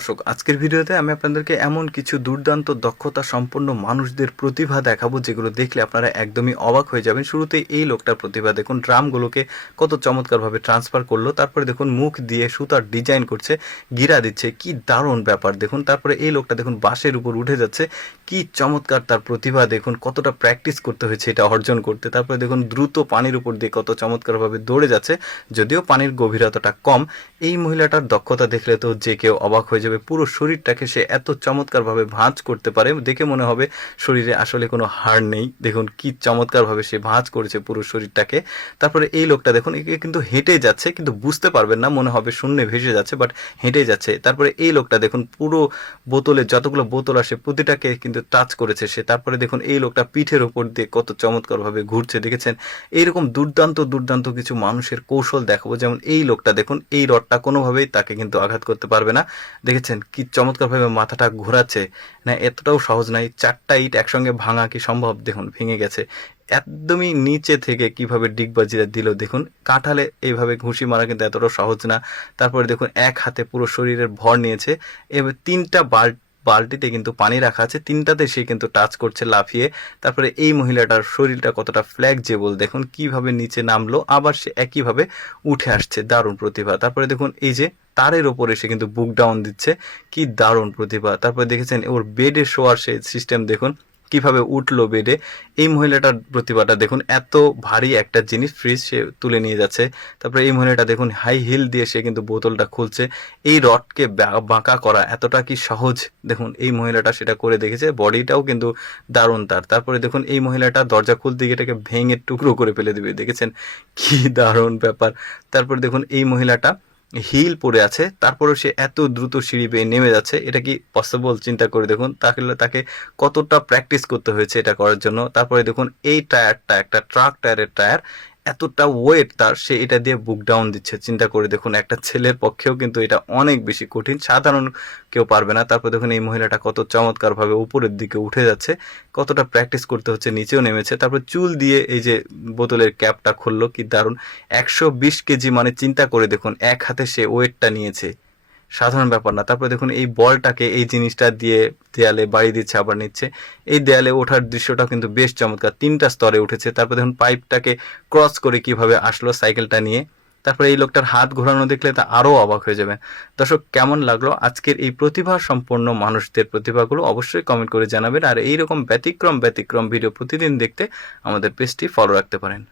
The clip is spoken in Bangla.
দর্শক, আজকের ভিডিওতে আমি আপনাদেরকে এমন কিছু দুর্দান্ত দক্ষতা সম্পন্ন মানুষদের প্রতিভা দেখাবো যেগুলো দেখলে আপনারা একদমই অবাক হয়ে যাবেন। শুরুতেই এই লোকটার প্রতিভা দেখুন, ড্রামগুলোকে কত চমৎকারভাবে ট্রান্সফার করলো, তারপরে দেখুন মুখ দিয়ে সুতার ডিজাইন করছে, গিরা দিচ্ছে, কি দারুণ ব্যাপার দেখুন। তারপরে এই লোকটা দেখুন বাঁশের উপর উঠে যাচ্ছে, কি চমৎকার তার প্রতিভা দেখুন, কতটা প্র্যাকটিস করতে হয়েছে এটা অর্জন করতে। তারপরে দেখুন দ্রুত পানির উপর দিয়ে কত চমৎকারভাবে দৌড়ে যাচ্ছে, যদিও পানির গভীরতাটা কম। এই মহিলাটার দক্ষতা দেখলে তো যে কেউ অবাক হয়ে যাবে। পুরো শরীরটাকে সে এত চমৎকারভাবে ভাঁজ করতে পারে, দেখে মনে হবে শরীরে আসলে কোনো হাড় নেই। দেখুন কি চমৎকারভাবে সে ভাঁজ করেছে পুরো শরীরটাকে। তারপরে এই লোকটা দেখুন, একে কিন্তু হেঁটে যাচ্ছে, কিন্তু বুঝতে পারবেন না, মনে হবে শূন্যে ভেসে যাচ্ছে, বাট হেঁটে যাচ্ছে। তারপরে এই লোকটা দেখুন পুরো বোতলে যতগুলো বোতল আসে প্রতিটাকে কিন্তু টাচ করেছে সে। তারপরে দেখুন এই লোকটা পিঠের ওপর দিয়ে কত চমৎকারভাবে ঘুরছে, দেখেছেন? এইরকম দুর্দান্ত দুর্দান্ত কিছু মানুষের কৌশল দেখাবো। যেমন এই লোকটা দেখুন, এই রডটা কোনোভাবেই তাকে কিন্তু আঘাত করতে পারবে না। দেখেছেন কি চমৎকারভাবে মাথাটা ঘোরাচ্ছে না? এতটাও সহজ নাই। 4টা ইট একসঙ্গে ভাঙা কি সম্ভব? দেখুন ভেঙে গেছে। একদমই নিচে থেকে কিভাবে ডিগবাজিরা দিল দেখুন। কাঁঠালে এইভাবে ঘুষি মারা কিন্তু এতটাও সহজ না। তারপরে দেখুন এক হাতে পুরো শরীরের ভর নিয়েছে। এবার 3টা বালতিতে কিন্তু পানি রাখা আছে, 3টাতে সে কিন্তু টাচ করছে লাফিয়ে। তারপরে এই মহিলাটার শরীরটা কতটা ফ্লেক্সিবল দেখুন, কিভাবে নিচে নামলো আবার সে একইভাবে উঠে আসছে। দারুণ প্রতিভা। তারপরে দেখুন এই যে তারের ওপরে সে কিন্তু বুক ডাউন দিচ্ছে, কি দারুণ প্রতিভা। তারপরে দেখেছেন ওর বেডে শোয়ার সে সিস্টেম দেখুন, কিভাবে উঠলো বেডে। এই মহিলাটার প্রতিভাটা দেখুন, এত ভারী একটা জিনিস ফ্রিজ সে তুলে নিয়ে যাচ্ছে। তারপরে এই মহিলাটা দেখুন হাই হিল দিয়ে সে কিন্তু বোতলটা খুলছে। এই রডকে বাঁকা করা এতটা কি সহজ? দেখুন এই মহিলাটা সেটা করে দেখেছে, বডিটাও কিন্তু দারুণ তার। তারপরে দেখুন এই মহিলাটা দরজা খুলতে গিয়ে এটাকে ভেঙে টুকরো করে ফেলে দেবে, দেখেছেন কি দারুণ ব্যাপার। তারপরে দেখুন এই মহিলাটা হিল পরে আছে, তারপরেও সে এত দ্রুত সিঁড়ি বেয়ে নেমে যাচ্ছে। এটা কি পসিবল? চিন্তা করে দেখুন তাকে কতটা প্র্যাকটিস করতে হয়েছে এটা করার জন্য। তারপরে দেখুন এই টায়ারটা একটা ট্রাক টায়ারের টায়ার, এতটা ওয়েট তার, সে এটা দিয়ে বুক ডাউন দিচ্ছে। চিন্তা করে দেখুন একটা ছেলের পক্ষেও কিন্তু এটা অনেক বেশি কঠিন, সাধারণ কেউ পারবে না। তারপর দেখুন এই মহিলাটা কত চমৎকারভাবে উপরের দিকে উঠে যাচ্ছে, কতটা প্র্যাকটিস করতে হচ্ছে, নিচেও নেমেছে। তারপর চুল দিয়ে এই যে বোতলের ক্যাপটা খুললো, কি দারুণ। 120 কেজি, মানে চিন্তা করে দেখুন এক হাতে সে ওয়েটটা নিয়েছে, সাধারণ ব্যাপার না। তারপরে দেখুন এই বলটাকে এই জিনিসটা দিয়ে দেয়ালে বাড়ি দিচ্ছে, আবার নিচ্ছে। এই দেয়ালে ওঠার দৃশ্যটাও কিন্তু বেশ চমৎকার, 3টা স্তরে উঠেছে। তারপর দেখুন পাইপটাকে ক্রস করে কিভাবে আসলো সাইকেলটা নিয়ে। তারপরে এই লোকটার হাত ঘোরানো দেখলে তা আরও অবাক হয়ে যাবেন। দর্শক, কেমন লাগলো আজকের এই প্রতিভা সম্পন্ন মানুষদের প্রতিভাগুলো? অবশ্যই কমেন্ট করে জানাবেন। আর এইরকম ব্যতিক্রম ব্যতিক্রম ভিডিও প্রতিদিন দেখতে আমাদের পেজটি ফলো রাখতে পারেন।